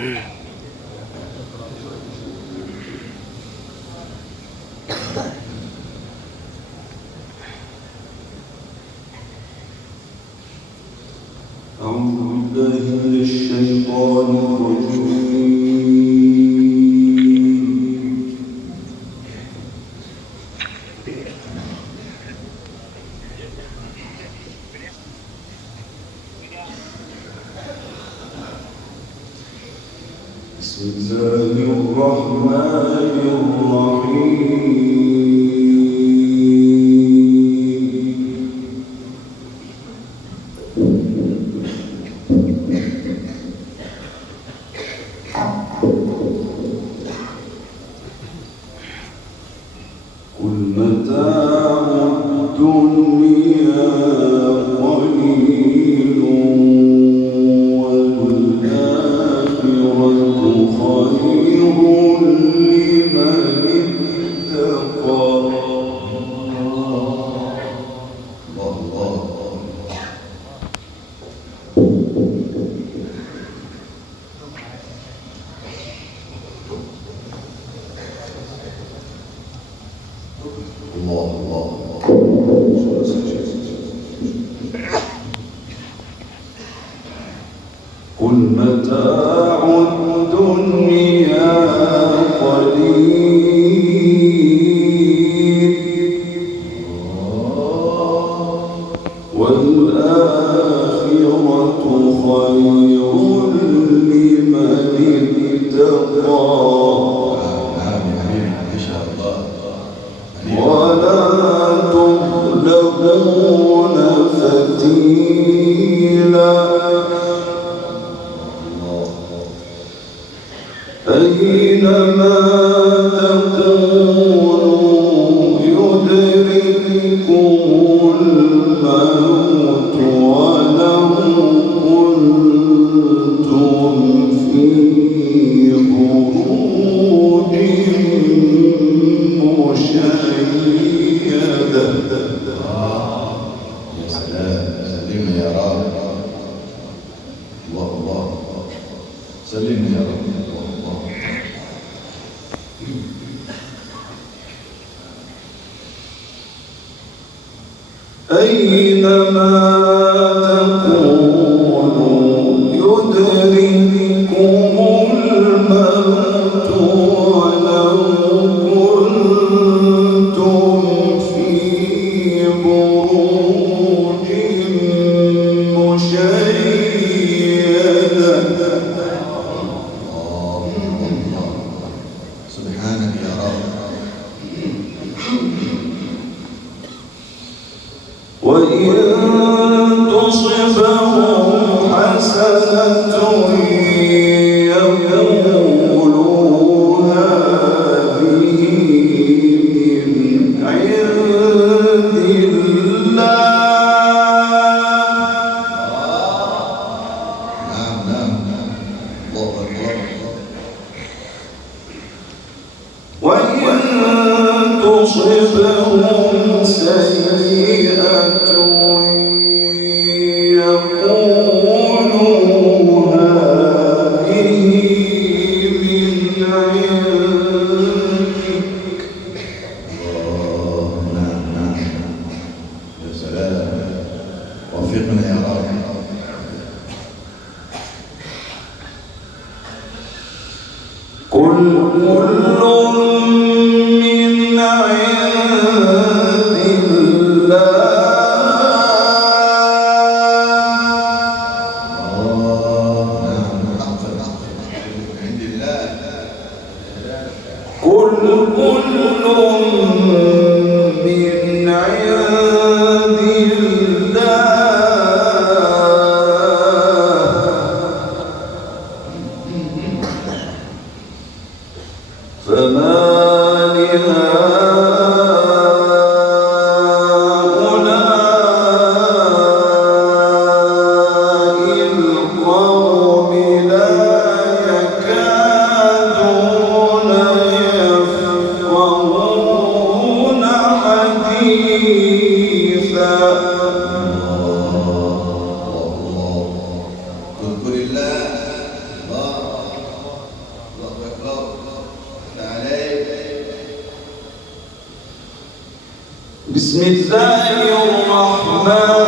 من عند الله يقول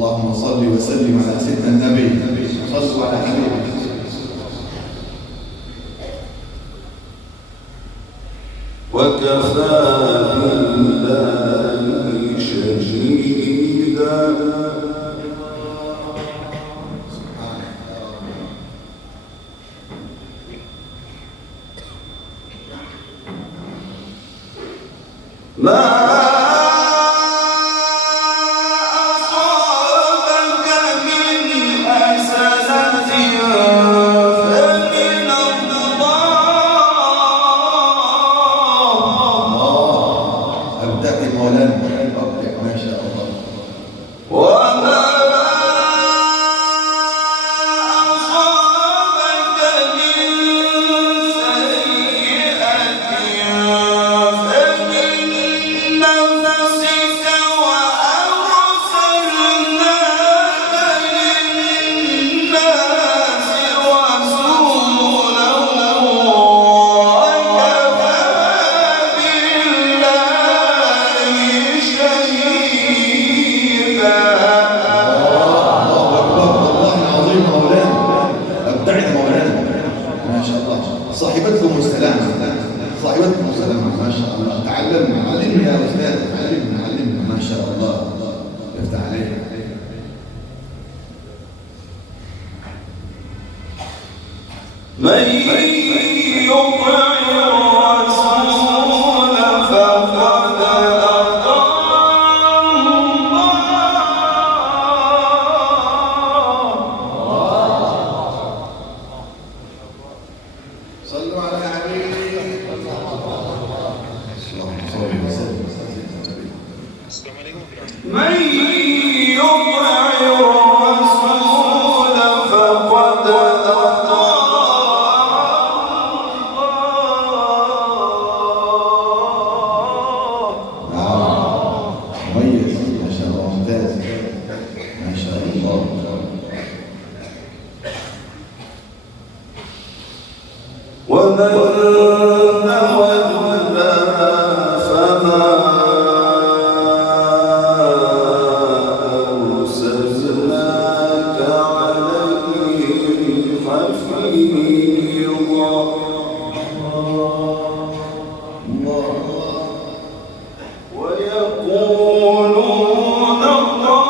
اللهم صل وسلم على سيدنا النبي. صلوا على حبيبك. وكفى بالله شهيدا. صاحبتكم السلام، صاحبتكم السلام. ما شاء الله. تعلمنا، علمنا يا أستاذ، علمنا ما شاء الله. يفتح عليك. من يطع الرسول فقد صلوا على حبيبي. اللهم صل وسلم. السلام عليكم. من يطع الرسول فقد مميز ما شاء الله. ممتاز ما شاء الله. ومن تولى فما أرسلناك عليهم حفيظا. ويقولون الله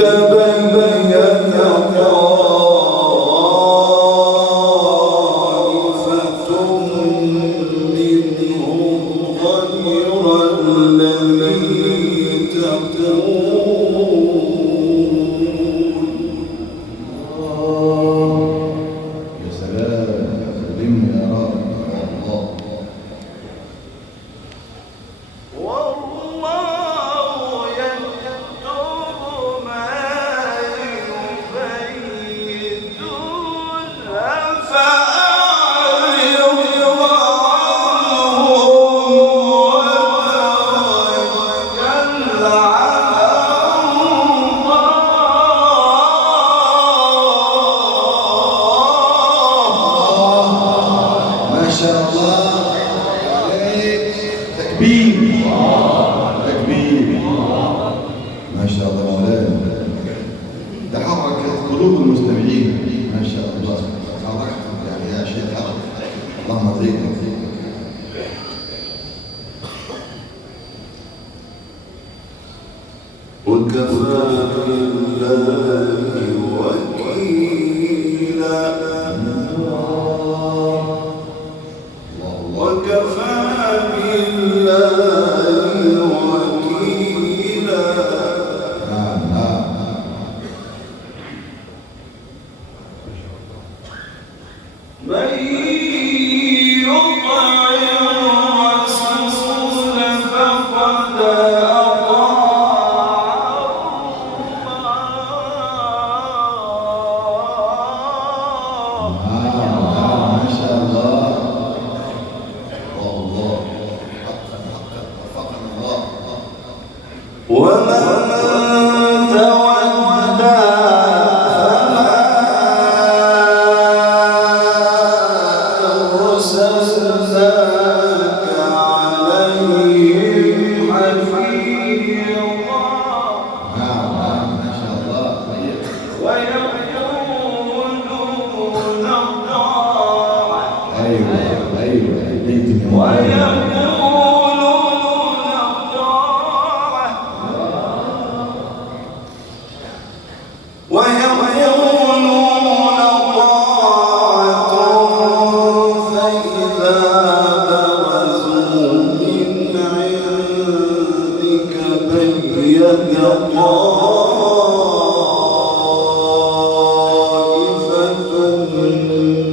أفلا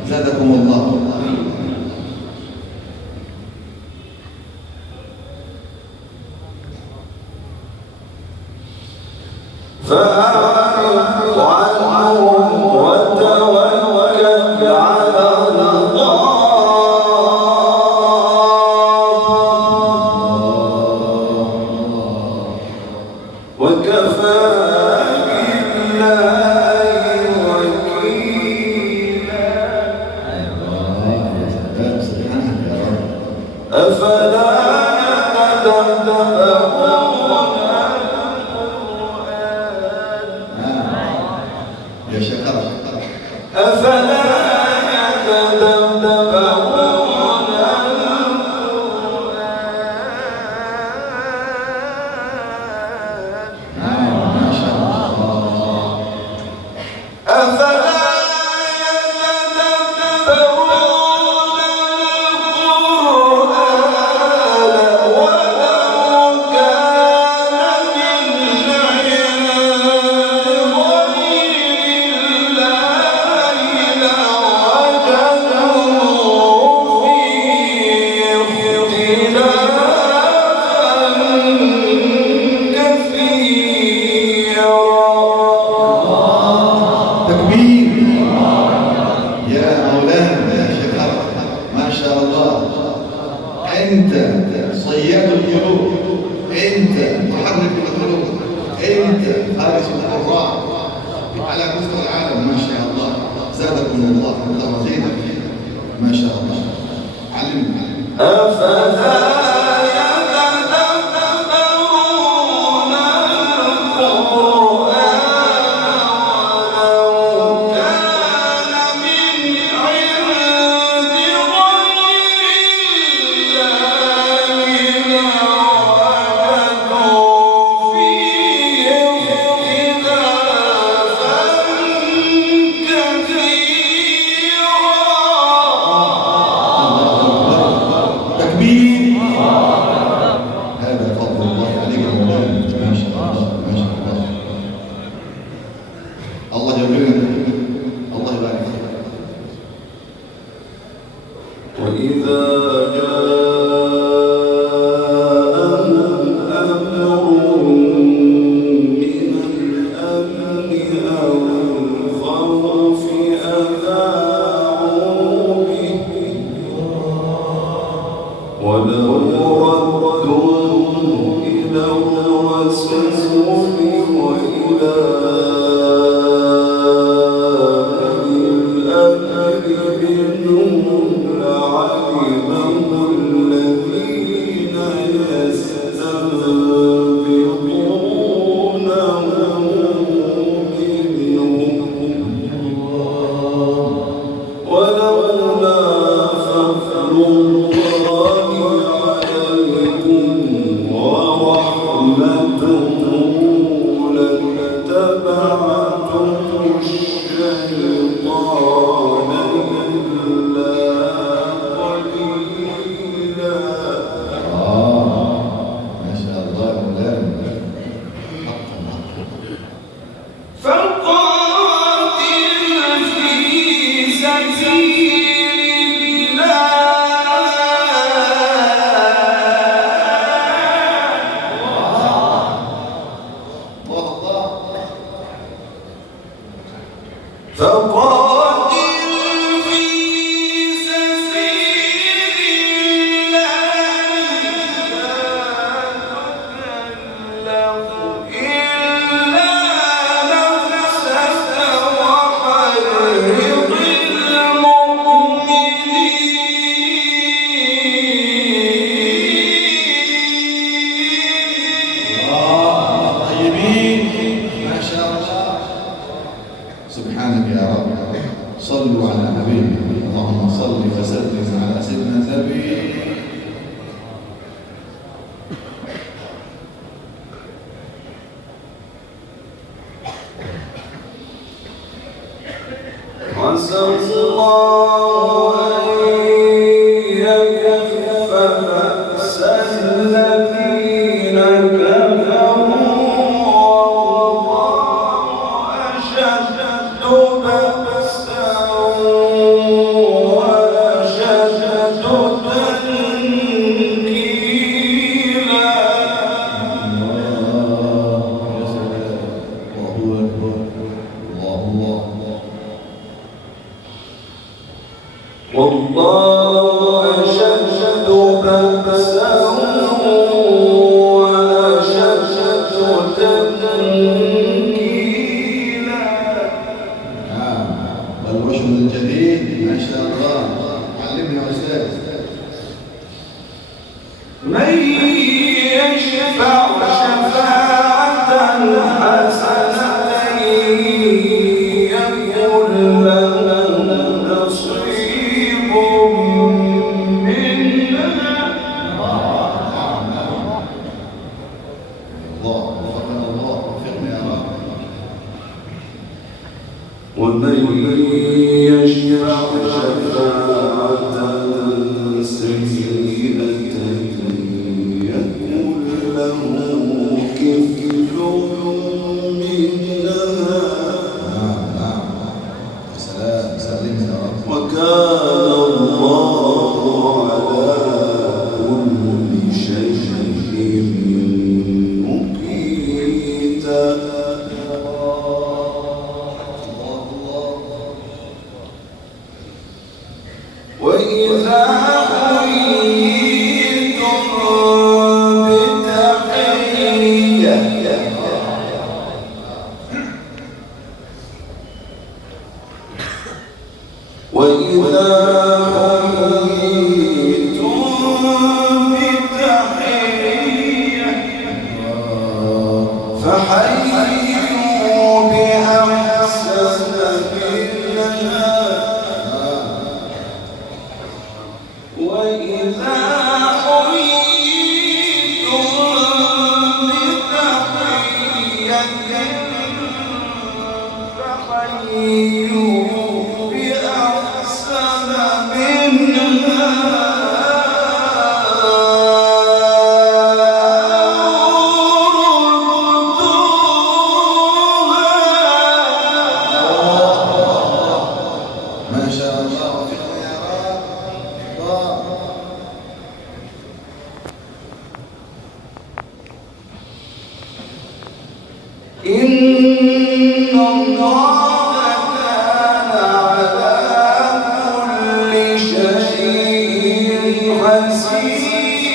يتدبرون القرآن تكبير يا مولانا يا شيخ، ما شاء الله. أنت صياد القلوب، أنت محرك القلوب، أنت فارس القراء على مستوى العالم. ما شاء الله، زادكم الله مزيدا، ما شاء الله. علمنا أفلا سبحانك يا رب. صلوا على نبينا، اللهم صل وسلم على سيدنا النبي. عسى الله أن يكف بأس الذين كفروا والله أشد بأسا وأشد تنكيلا. والله أشد بأسا وأشد تنكيلا. والوجه الجديد ما شاء الله. علمنا يا أستاذ. من يشفع شفاعة حسنة يكن له نصيب منها. الله وفقنا الله، وفقنا يا رب. ومن يشفع شفاعة سيئة يكن له كفل منها. سلام سلمنا يا رب. وكان الله على كل إن الله كان على كل شيء حسيبا.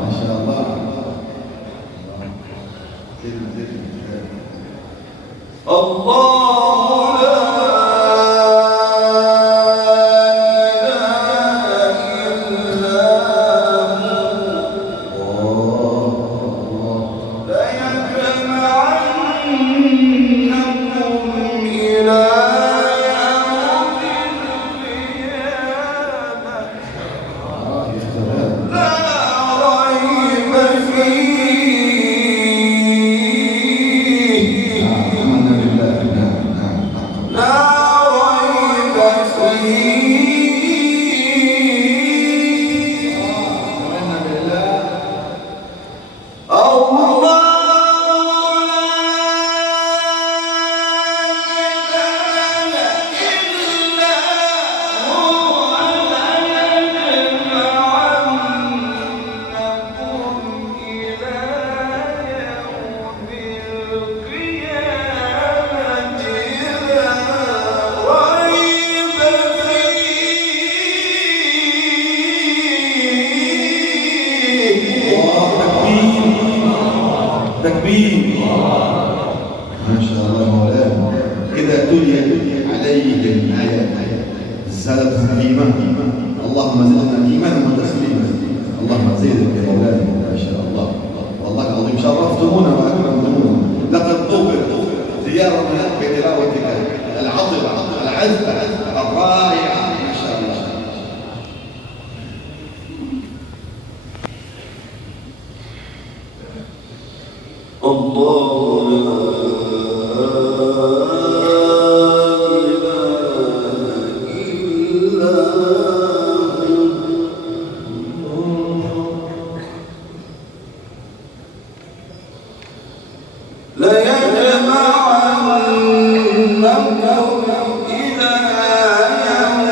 ما شاء الله. الله لا تكبير. ما شاء الله مولانا. إذا تليت عليهم الآيات زادتهم إيمانا. اللهم زدنا إيمانا وتسليما. اللهم زدنا يا مولانا. ما شاء الله. والله العظيم شرفتمونا وأكرمتمونا. لقد طوبت زيارتنا بتلاوتك العطرة العذبة الرائعة. ما شاء الله. الله لا إله إلا هو ليجمعنكم إلى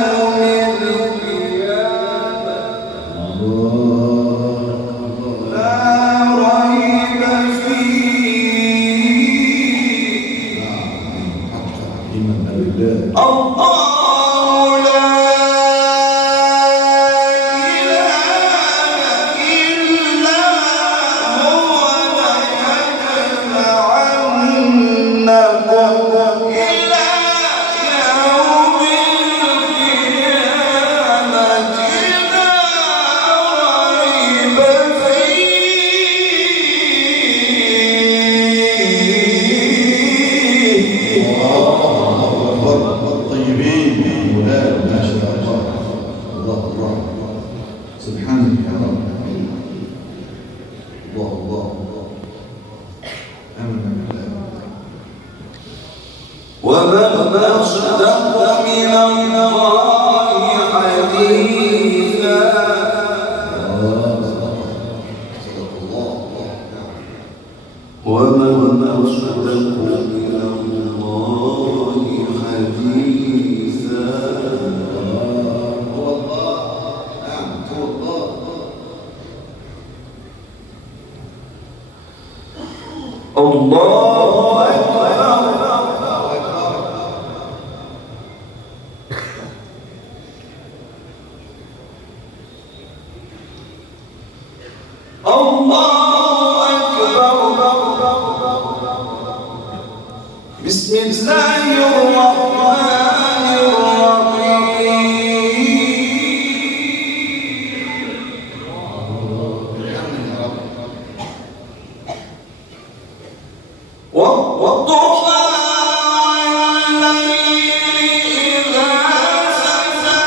يوم القيامة لا ريب فيه. الله لا إله إلا هو ليجمعنكم إلى يوم القيامة لا ريب فيه. طيبين مولانا. ما شاء الله. الله الله. سبحانك يا رب. الله الله. آمين بالله. ومن أصدق من الله حديثا. صدق الله. ومن أصدق من الله حديثا. هو الله. نعم هو الله. الله أكبر. الله أكبر. بسم الله الرحمن الرحيم. والضحى والليل إذا سجى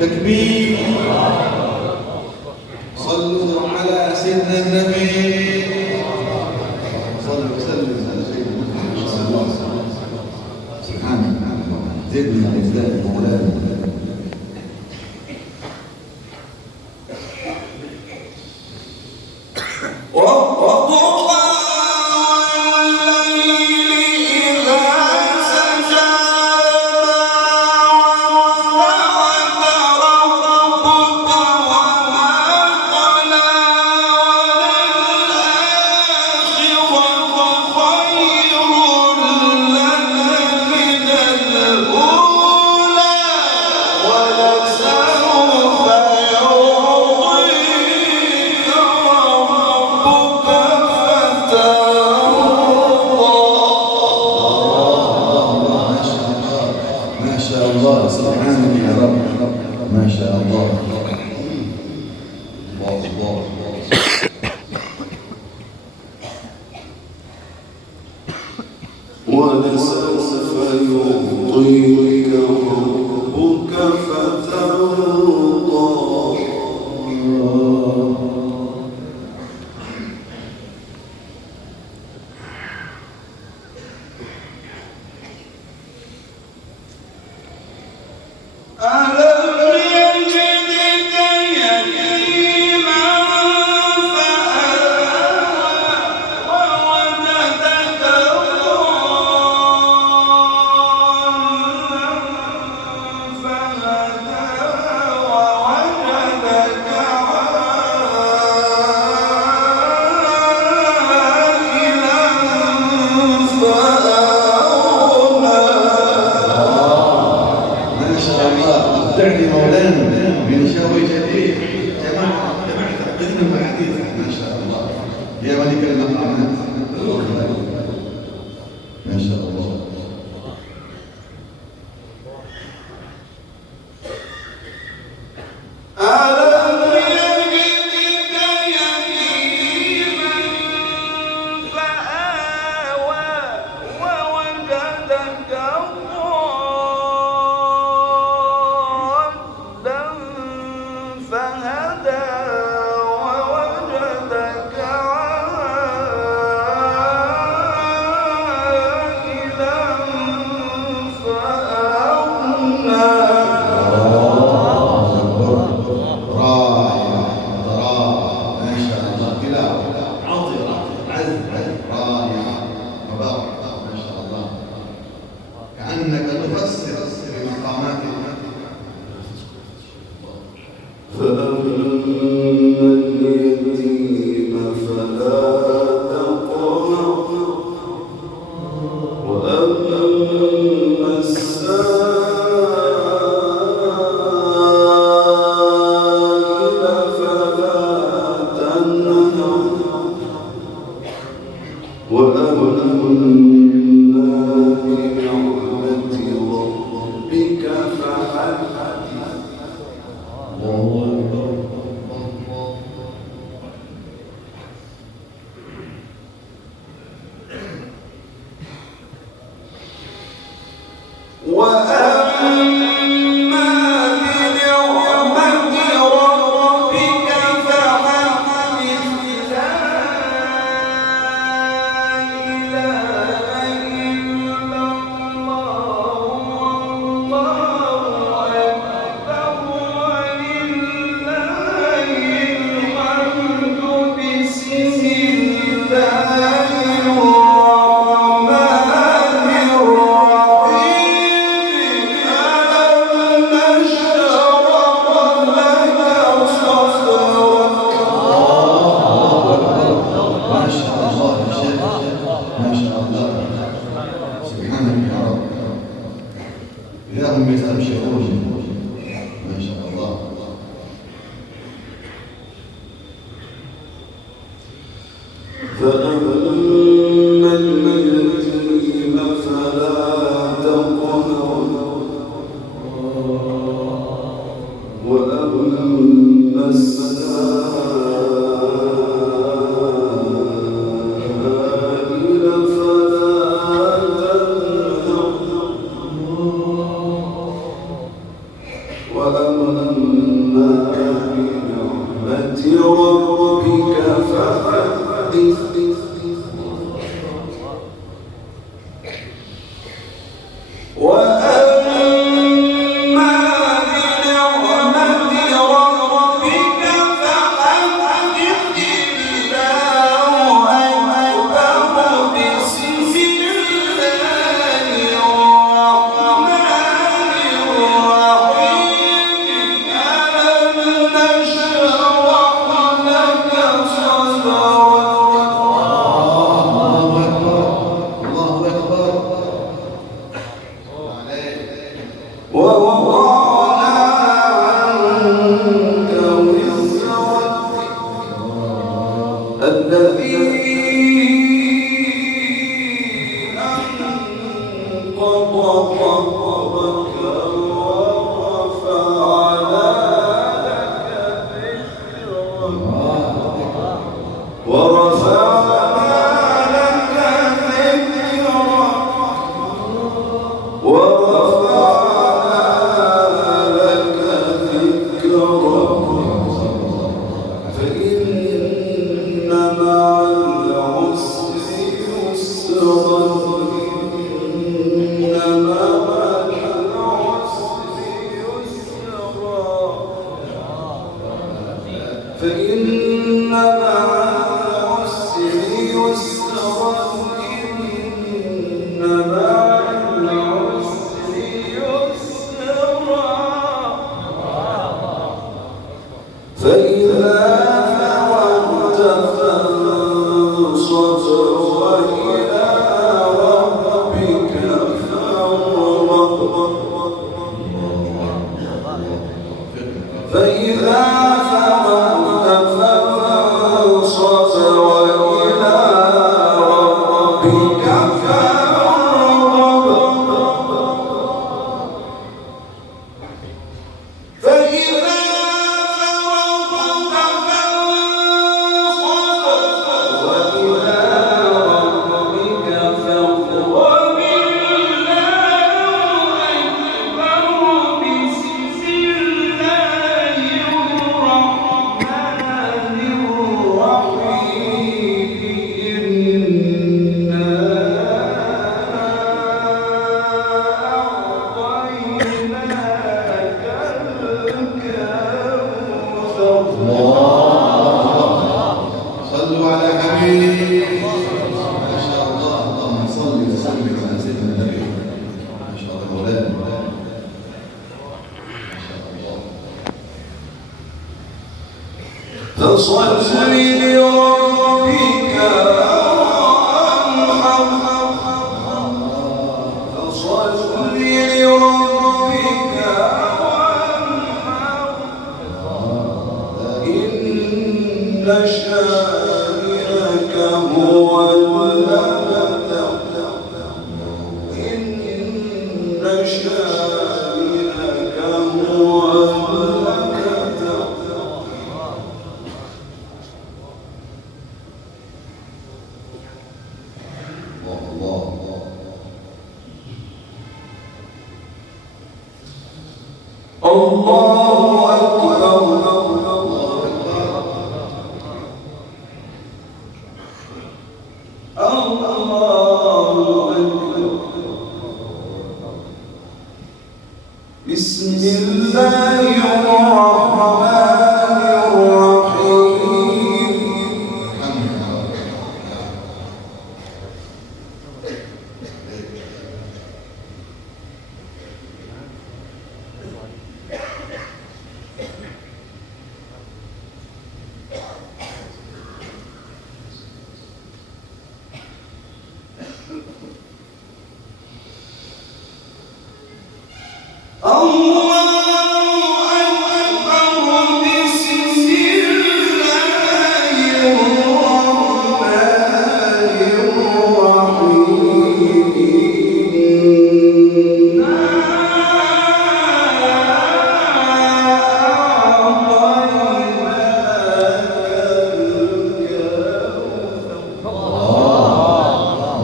تكبير. صلوا على سيدنا النبي. ما شاء الله. الله الله. ولسوف يعطيك ربك فترضى تعدي مولانا من شوي جديد. جماعة قدم الحديث ما شاء الله يا ملك المقامات. ما شاء الله. كأنك تفسر بمقامات فأما اليتيم فلا تقهر وأما السائل فلا تنهر وأما بنعمة ربك فحدث. وأما بنعمة ربك فحدث. لا إله إلا الله والله أكبر ولله الحمد. بسم الله إذا هم يستبشرون. ما شاء الله. فأما اليتيم فلا تقهر وأما السائل فلا تنهر وأما بنعمة ربك فحدث. وأما بنعمة ربك فحدث. الله أكبر. بسم الله الرحمن الرحيم. ألم نشرح لك صدرك. الله أكبر. الله أكبر. ووضعنا عنك وزرك الذي أنقض ظهرك ورفعنا فإن مع العسر يسرا إن مع العسر يسرا فإذا فرغت فانصب وإلى ربك فارغب فإذا فرغت فانصب وإلى ربك فارغب فإذا صلوا على حبيب ما شاء الله. اللهم صل وسلم على سيدنا النبي. ما شاء الله مولانا ما شاء الله. فصل لربك وانحر فصل لربك وانحر إن شانئك هو الأبتر إن شانئك هو الأبتر الله الله أكبر بسم الله الرحمن الرحيم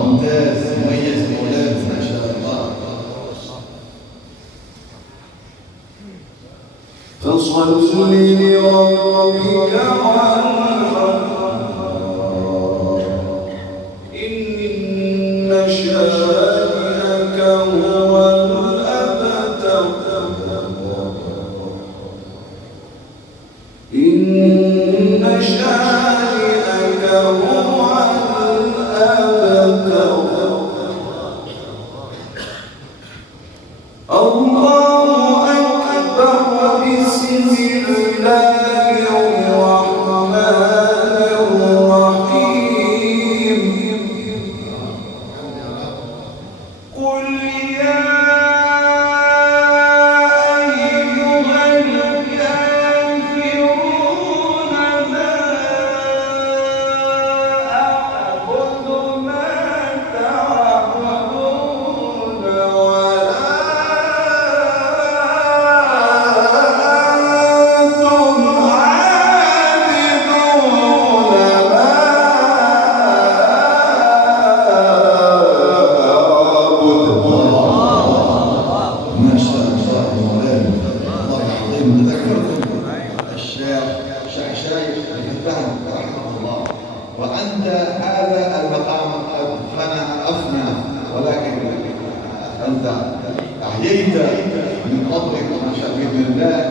ممتاز مميز مولانا ما شاء الله. فصل لربك وانحر إن شانئك هو الأبتر إن شانئك هو الأبتر الله أكبر بسم الله الرحمن الرحيم قل يا أيها الكافرون لا أعبد ما تعبدون ولا ما شاء الله مولانا الله العظيم. تذكركم الشيخ شعشاي الفتان رحمه الله، وأنت هذا المقام قد أفنى، ولكن أنت أحييت من فضلك وما شاء بإذن الله